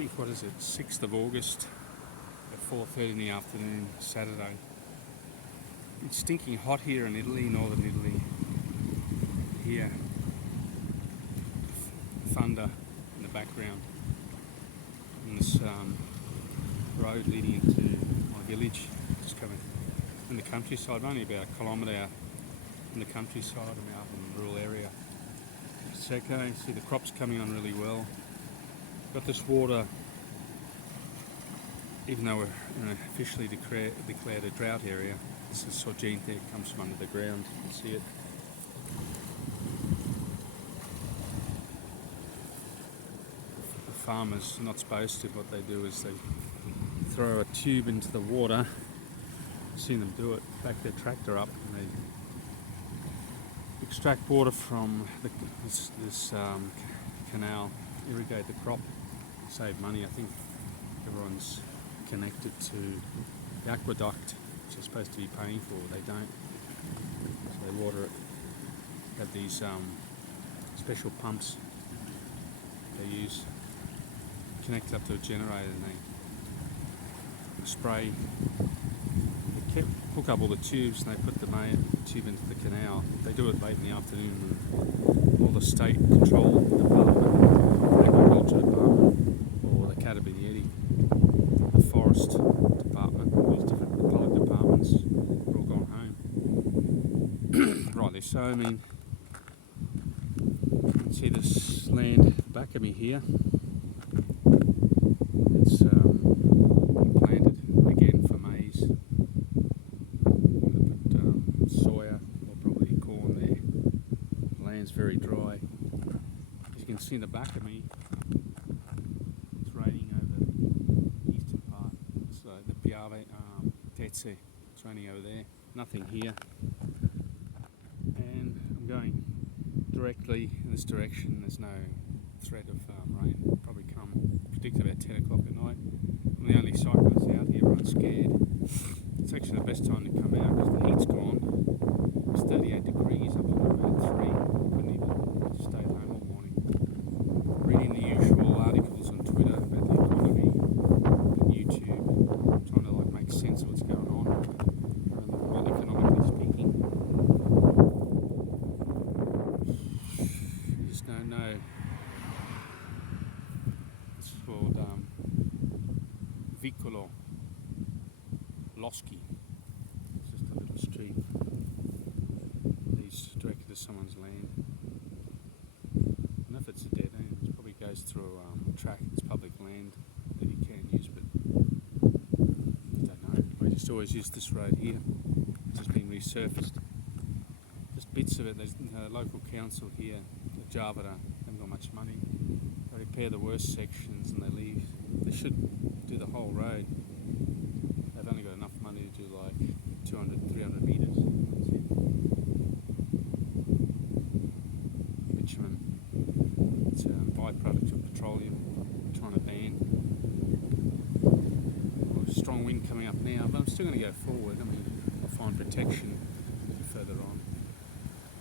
think, what is it, 6th of August at 4:30 in the afternoon, Saturday. It's stinking hot here in Italy, northern Italy. Here, thunder in the background. And this road leading into my village, just coming in the countryside, only about a kilometre out in the countryside. I'm out in a rural area. It's okay, see the crops coming on really well. Got this water, even though we're officially declared a drought area. This is sorgente, it comes from under the ground, you can see it. The farmers are not supposed to. What they do is they throw a tube into the water. I've seen them do it, back their tractor up, and they extract water from this canal, irrigate the crop, save money. I think everyone's connected to the aqueduct, which they're supposed to be paying for. They don't. So they water it. They have these special pumps they use, connect up to a generator, and they spray. They hook up all the tubes and they put the tube into the canal. They do it late in the afternoon when all the state control department, agriculture department, or the Carabinieri, the forest department, all these different public departments are all gone home. Rightly so. I mean, you can see this land back of me here. It's planted again for maize. I'm going to put soya or probably corn there. The land's very dry. As you can see in the back of me, it's raining over the eastern part. It's the Piave Tezze. It's raining over there. Nothing here. And I'm going directly in this direction. There's no threat of rain. It'll probably come, predicted about 10 o'clock at night. I'm the only cyclist out here, everyone's scared. It's actually the best time to come out because the heat's gone. It's 38 degrees up until about 3. Couldn't even stay at home all morning. Reading the usual articles on Twitter about the economy and YouTube, trying to make sense of what's going on around the world, economically speaking. You just don't know. It's called Vicolo Loschi. It's just a little street leads directly to someone's land. I don't know if it's a dead end. It probably goes through a track. It's public land that you can use, but I don't know. I just always use this road here. It's just been resurfaced. Just bits of it. There's a local council here, the Javara, haven't got much money. They repair the worst sections and they leave. They should do the whole road. They've only got enough money to do like 200, 300 metres. That's it. Bitumen. It's a byproduct of petroleum. Trying to ban. Well, strong wind coming up now, but I'm still going to go forward. I mean, I'll find protection further on.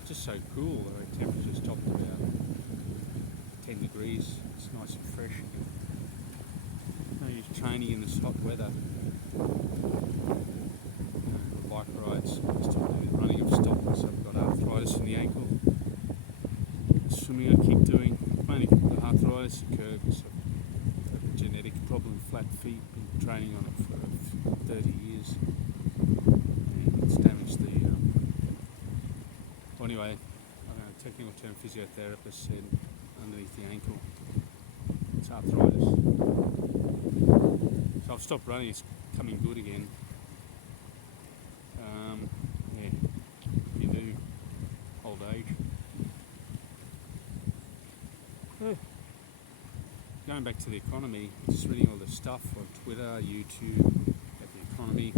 It's just so cool. The temperature's dropped about 10 degrees. It's nice and fresh again. No use training in this hot weather. Bike rides, just running I've stopped because I've got arthritis in the ankle. Swimming I keep doing. Mainly the arthritis occurred because I've got a genetic problem, flat feet. Been training on it for 30 years. And it's damaged the... Well, anyway, a technical term physiotherapist said underneath the ankle it's arthritis. So I've stopped running, it's coming good again. Yeah, you do, old age. Going back to the economy, just reading all the stuff on Twitter, YouTube, about the economy.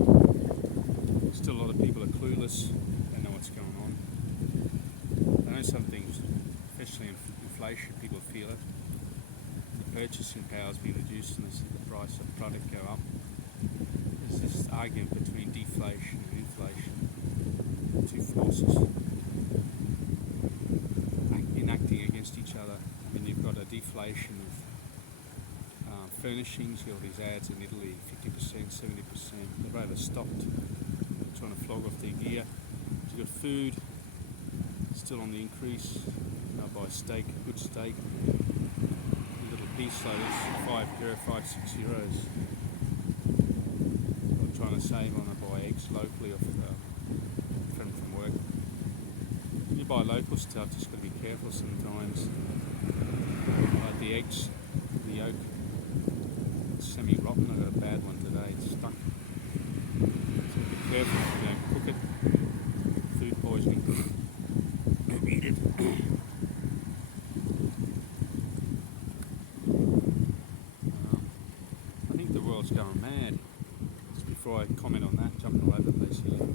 Still a lot of people are clueless, don't know what's going on. I know some things, especially inflation, people feel it. The purchasing power has been reduced and they see the price of product go up. There's this argument between deflation and inflation, two forces enacting against each other. I mean, you've got a deflation of furnishings. You got all these ads in Italy, 50%, 70%. They've overstocked, trying to flog off their gear. So you've got food, still on the increase. You know, buy steak, good steak. A little piece like this, €5, €6. I'm trying to save on I buy eggs locally off a friend from work. When you buy local stuff, just got to be careful sometimes. Like the eggs, the yolk, it's semi-rotten. I got a bad one today, it's stuck. So be careful if you don't cook it. Food poisoning. Don't eat it. I think the world's going mad. Just before I comment on that, jumping all over the place here.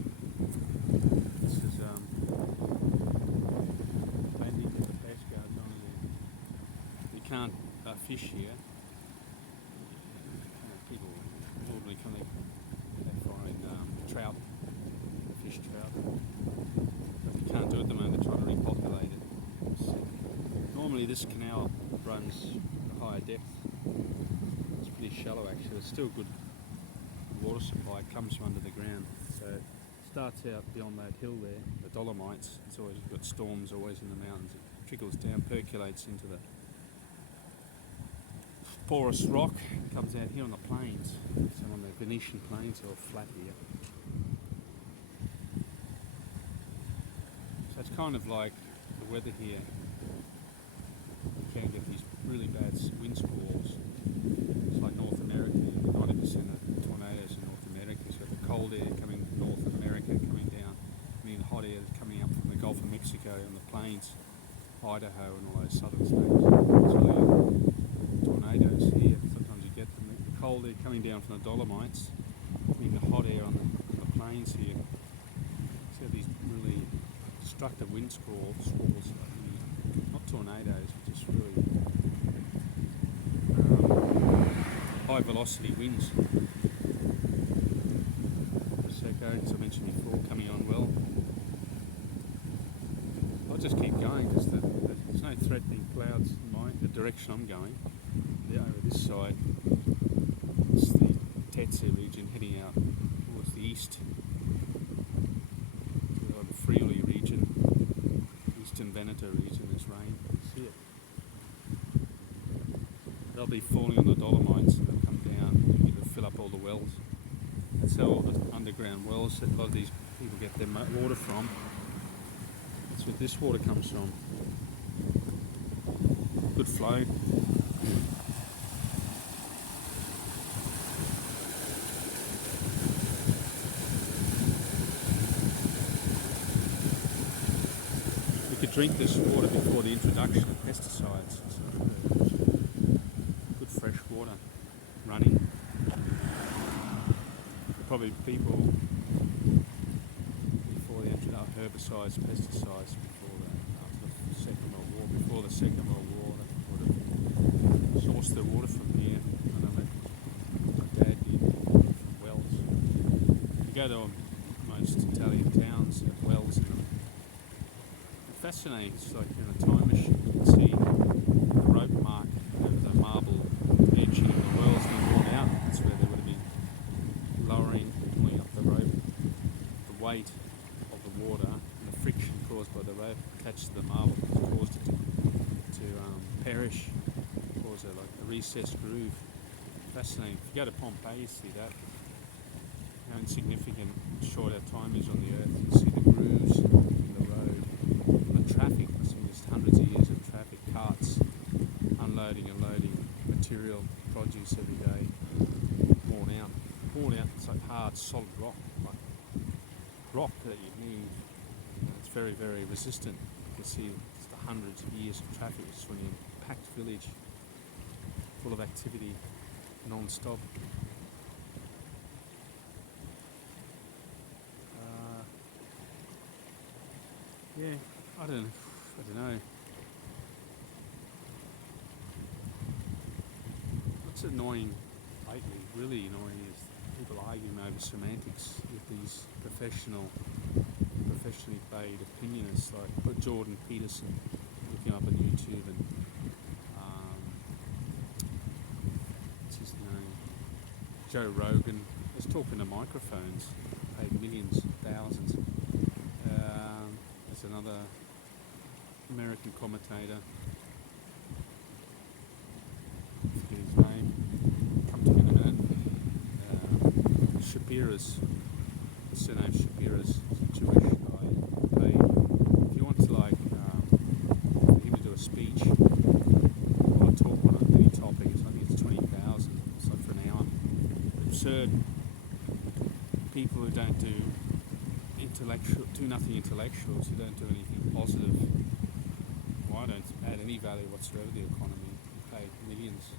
This is painting the bash guards on here. You can't fish here. People normally come they find trout, fish trout. But you can't do it at the moment, they're trying to repopulate it. So normally this canal runs a higher depth. It's pretty shallow actually, it's still good water supply, it comes from under the ground. So it starts out beyond that hill there, the Dolomites. It's always got storms always in the mountains. It trickles down, percolates into the porous rock, and comes out here on the plains. So on the Venetian plains, they're all flat here. So it's kind of like the weather here. You can get these really bad wind squalls. It's like North America, 90% of tornadoes in North America. So the cold air coming from North America coming down, and the hot air coming up from the Gulf of Mexico on the plains, Idaho and all those southern states. So tornadoes here, sometimes you get them. The cold air coming down from the Dolomites, meaning the hot air on the plains here. So these really destructive wind squalls, not tornadoes, but just really high velocity winds. Prosecco, as I mentioned before, coming on well. I'll just keep going because there's no threatening clouds in the direction I'm going. Over this side, it's the Tetsa region heading out towards the east, to the Friuli region, eastern Veneto region. There's rain, you can see it. They'll be falling on the Dolomites and they'll come down and it'll fill up all the wells. That's how all the underground wells that a lot of these people get their water from. That's where this water comes from. Good flow. You could drink this water before the introduction of pesticides. It's good fresh water running. Probably people before the introduction of herbicides, pesticides, after the Second World War, before the Second World War, they would have sourced their water from here. I know my dad did, from wells. You go to most Italian towns, have wells in them. Fascinating. It's like in a time machine. You can see the rope mark over the marble edging of the wells being worn out. That's where they would have been lowering, pulling up the rope. The weight of the water and the friction caused by the rope attached to the marble caused it to perish, cause a recessed groove. Fascinating. If you go to Pompeii, you see that. How insignificant, short our time is on the earth. You see the grooves in the road. Traffic, just hundreds of years of traffic, carts unloading and loading material, produce every day, worn out. It's like hard, solid rock, like rock that you move. It's very, very resistant. You can see it's the hundreds of years of traffic. It's when you're in a packed village, full of activity, non-stop. Yeah. I don't know. What's annoying lately, really annoying, is people arguing over semantics with these professionally paid opinionists like Jordan Peterson, looking up on YouTube, and what's Joe Rogan was talking to microphones, paid millions, thousands. There's another American commentator, I forget his name, come to me in a minute. Shapira's, his surname Shapira's, he's a Jewish guy. Paid, if you want to for him to do a speech or a talk on any topic, I think it's 20,000, so for an hour. Absurd. People who don't do nothing intellectuals, who don't do anything positive, why don't add any value whatsoever to the economy, and pay millions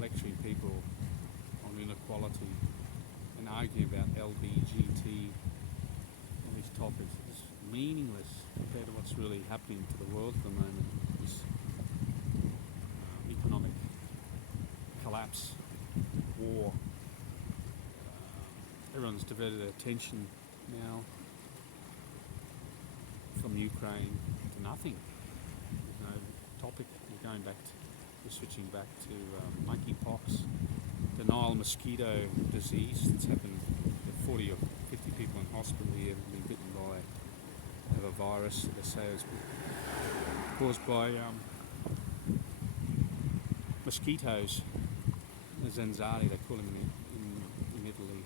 lecturing people on inequality and arguing about LBGT, all these topics. It's meaningless compared to what's really happening to the world at the moment. This economic collapse, war. Everyone's diverted their attention now from Ukraine to nothing. There's no topic. We're switching back to monkeypox, the Nile mosquito disease that's happened. 40 or 50 people in hospital here have been bitten by a virus that they say is caused by mosquitoes. The Zanzari, they call them in Italy.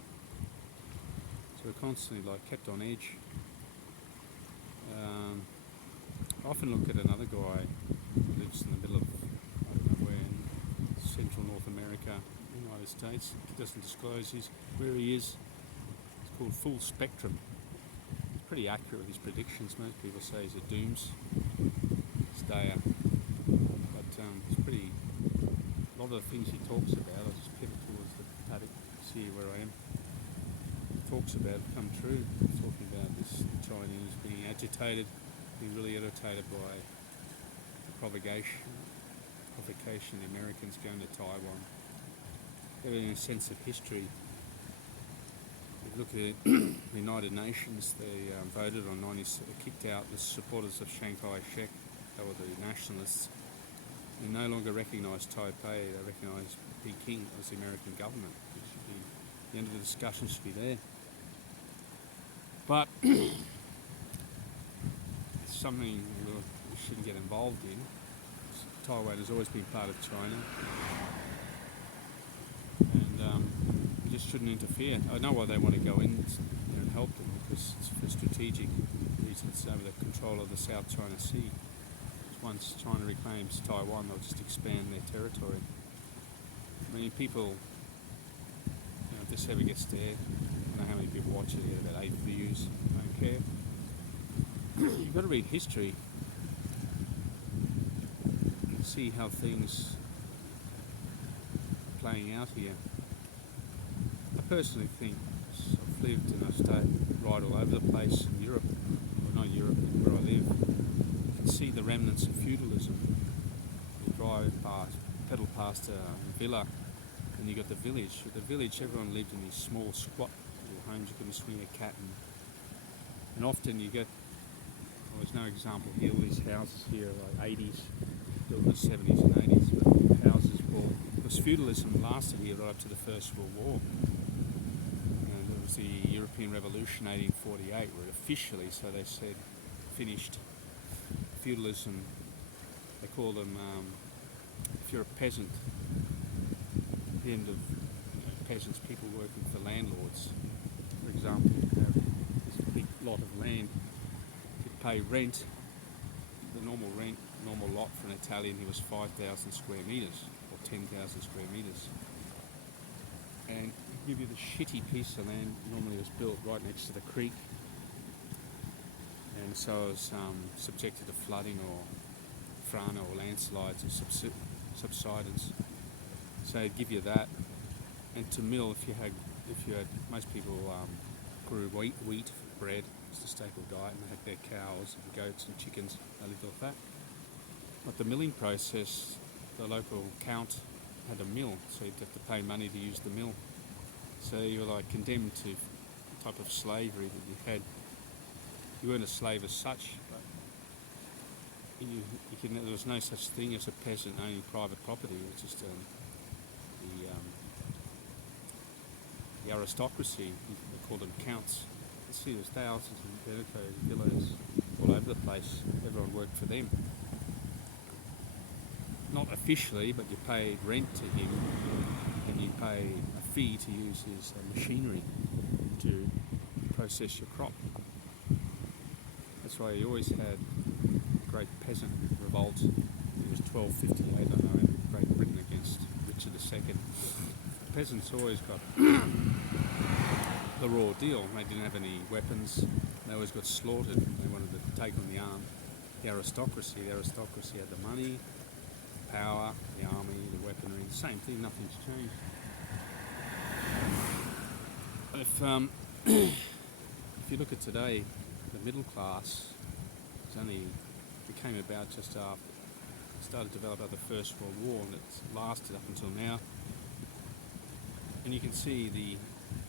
So we're constantly kept on edge. I often look at another guy who lives in the middle of, I don't know where, in central North America, United States. He doesn't disclose where he is. It's called Full Spectrum. He's pretty accurate with his predictions. Most people say he's a doomsdayer. But it's pretty, a lot of the things he talks about, I'll just pivot towards the paddock, see where I am. Talks about come true. Talking about the Chinese being agitated, being really irritated by the provocation the Americans going to Taiwan. Having a sense of history. If you look at the United Nations, they voted on kicked out the supporters of Chiang Kai-shek. They were the nationalists. They no longer recognise Taipei. They recognise Peking as the American government. It should be, the end of the discussion should be there. But it's something we shouldn't get involved in. Taiwan has always been part of China, and we just shouldn't interfere. I know why they want to go in and help them, because it's for strategic reasons over the control of the South China Sea. Once China reclaims Taiwan, they'll just expand their territory. I mean, people, if this ever gets there, I don't know how many people watch it, about 8 views, I don't care. You've got to read history and see how things are playing out here. I personally think, I've lived and I've stayed right all over the place in Europe, well not Europe, where I live. You can see the remnants of feudalism. You drive past, pedal past a villa, and you got the village. With the village, everyone lived in these small, squat little homes. You couldn't swing a cat, and often you get, well, there's no example here, all these houses here are like 80s, built in the 70s and 80s, but houses, well, because feudalism lasted here right up to the First World War. And it was the European Revolution, 1848, where it officially, so they said, finished feudalism. They call them, if you're a peasant, the end of peasants, people working for landlords. For example, you have this big lot of land, you pay rent, the normal lot for an Italian here was 5,000 square metres or 10,000 square metres, and give you the shitty piece of land. Normally it was built right next to the creek, and so it was subjected to flooding or frana or landslides or subsidence. So they'd give you that, and to mill, if you had, most people grew wheat for bread. It's the staple diet, and they had their cows and goats and chickens. They lived off that. But the milling process, the local count had a mill, so you'd have to pay money to use the mill. So you were condemned to a type of slavery that you had. You weren't a slave as such, but there was no such thing as a peasant owning private property. It was just aristocracy, they call them counts. You see there's thousands of Bellicos, villas all over the place. Everyone worked for them. Not officially, but you paid rent to him and you pay a fee to use his machinery to process your crop. That's why he always had a great peasant revolt. It was 1258, I know, in Great Britain against Richard II. The peasants always got the raw deal. They didn't have any weapons. They always got slaughtered. They wanted to take on the armed. The aristocracy had the money, the power, the army, the weaponry. The same thing. Nothing's changed. If you look at today, the middle class became about just after it started to develop after the First World War, and it's lasted up until now. And you can see the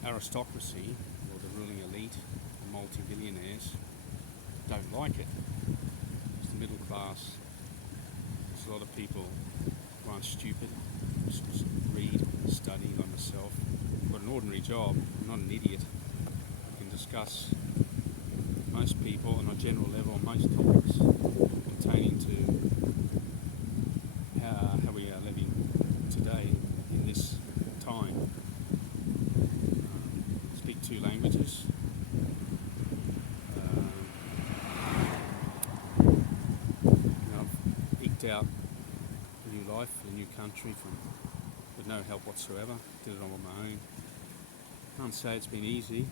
aristocracy, or the ruling elite, the multi-billionaires, don't like it. It's the middle class. There's a lot of people who aren't stupid, just read, study like myself, got an ordinary job, I'm not an idiot. I can discuss most people on a general level on most topics pertaining to how we are living today in this time. Speak 2 languages. I've eked out a new life, a new country with no help whatsoever. Did it all on my own. Can't say it's been easy.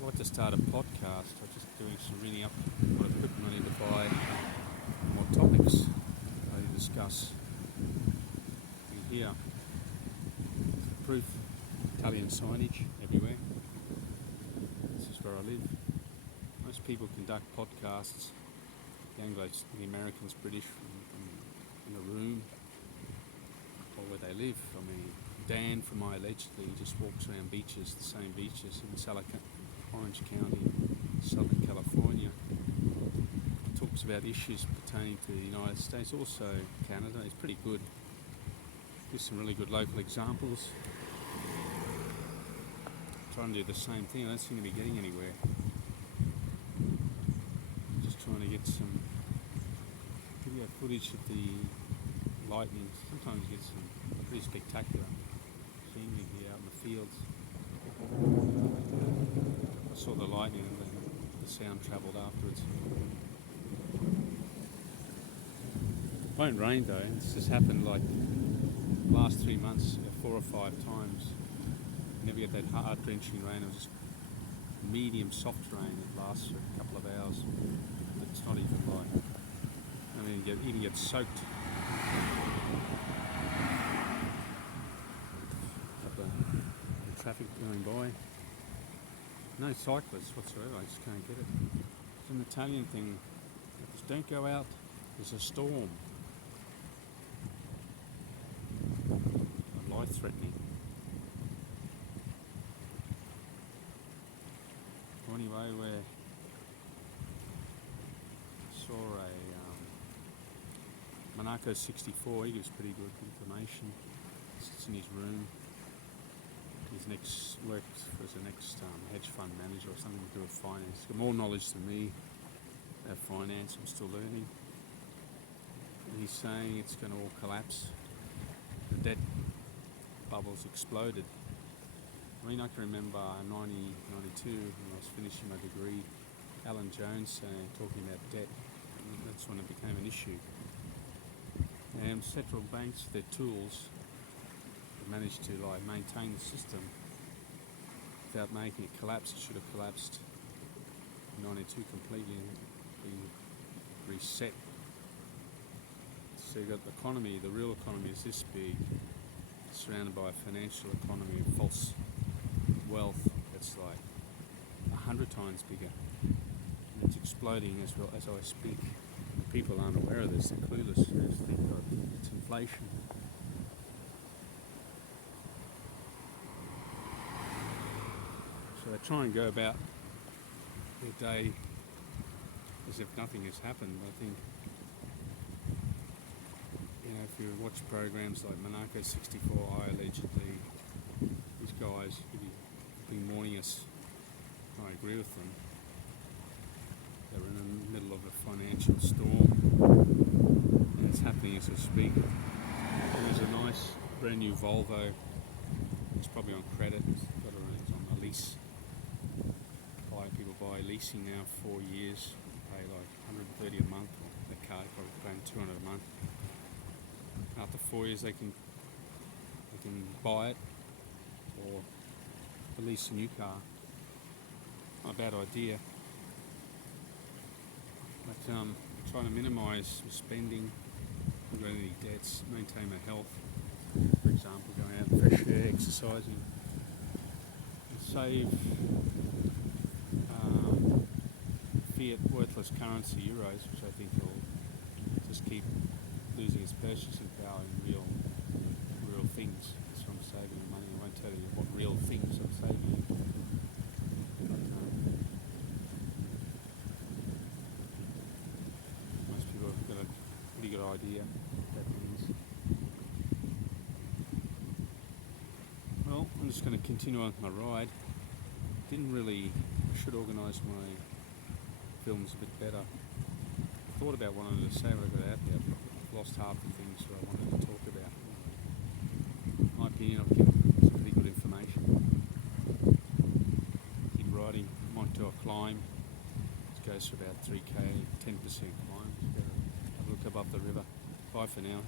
I'd like to start a podcast. I'm just doing some reading up what equipment I need to buy, what topics I need to discuss. And here, proof, Italian signage everywhere. This is where I live. Most people conduct podcasts, the Americans, British, in a room or where they live. I mean, Dan, from my allegedly, just walks around beaches, the same beaches in Orange County, Southern California. Talks about issues pertaining to the United States, also Canada. It's pretty good. Gives some really good local examples. Trying to do the same thing. I don't seem to be getting anywhere. Just trying to get some video footage of the lightning. Sometimes you get some pretty spectacular scenery here out in the fields. I saw the lightning and then the sound travelled afterwards. It won't rain though. It's just happened like the last 3 months, 4 or 5 times. You never get that hard drenching rain. It was just medium soft rain that lasts for a couple of hours. It's not even like, I mean, you even get soaked. The traffic going by. No cyclists whatsoever, I just can't get it. It's an Italian thing. Just don't go out, there's a storm. Life threatening. Well, anyway, we saw a Monaco 64, he gives pretty good information. Sits in his room. He's worked as a hedge fund manager or something to do with finance. He's got more knowledge than me about finance. I'm still learning. And he's saying it's going to all collapse. The debt bubble's exploded. I mean, I can remember in 1992 when I was finishing my degree, Alan Jones talking about debt. And that's when it became an issue. And central banks, their tools, managed to maintain the system without making it collapse. It should have collapsed in 92 completely and been reset. So you've got the economy, the real economy is this big, surrounded by a financial economy of false wealth that's like 100 times bigger. And it's exploding as I speak. People aren't aware of this, they're clueless. They just think, oh, it's inflation. So they try and go about their day as if nothing has happened. I think, if you watch programs like Monaco 64I, allegedly, these guys have been warning us. I agree with them. They're in the middle of a financial storm, and it's happening as we speak. There's a nice brand new Volvo. It's probably on credit. It's on a lease. People buy leasing now 4 years, pay like 130 a month. Or the car probably paying 200 a month. After 4 years, they can buy it or lease a new car. Not a bad idea. But trying to minimise spending, not got any debts, maintain my health. For example, going out fresh air, exercising, and save fiat worthless currency euros, which I think will just keep losing its purchasing power in real things. That's why I'm saving money. I won't tell you what real things I'm saving. Most people have got a pretty good idea what that means. Well, I'm just going to continue on my ride. I should organise my films a bit better. I thought about what I wanted to say when I got out there, but I've lost half the things that I wanted to talk about. In my opinion, I've given some pretty good information. Keep riding, might do a climb. It goes for about 3k, 10% climb. Just have a look above the river. Bye for now.